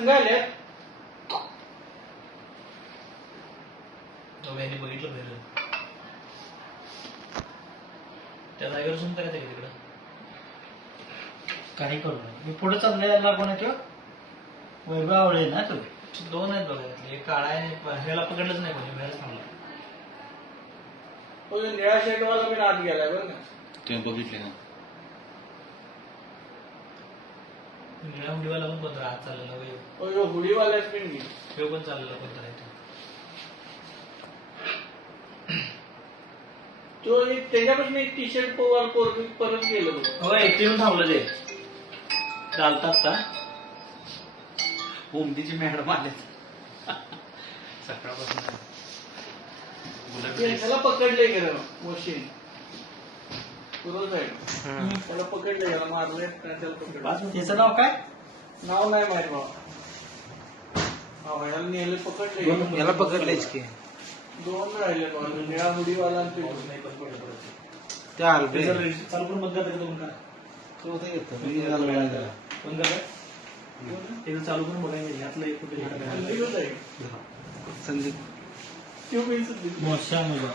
संघाले बघितलं बाहेर त्या जागेवर झूम करायचं आहे तिकडं काही करू नये. मी पुढे चाललेला कोण आहे तो वैभव आवळे ना तो. दोन आहेत बघा एक काळा आहे ह्याला पकडलंच नाही कोणी बाहेर थांबला. निळा शर्टवाला मी आत गेलाय बरं का. तुम्ही बघितले ना निळ्या हुडीवाला पण कोणता आत चाललेला हुडीवाल्याच पण मी तो पण चाललेला कोणता आहे तो एक त्याच्यापासून एक टी शर्ट परत गेलो होय ते येऊन थांबलं ते चालतात का उमदीची मॅडम आले सकाळपासून त्याला पकडले गेलं मशीन पुरोच आहे त्याला पकडले गेला मारले त्याला पकडलं. त्याचं नाव काय नाव नाही माहित बाबा. ह्याला नेले पकडले याला पकडलेच की दोन राहिले बाबा निळा हुडीवाला आणि त्या आलबे चालू करून बंद करता बंद करा एकदा चालू करून बघायला यातलं एक कुठे संदीप ते मोशा मुलं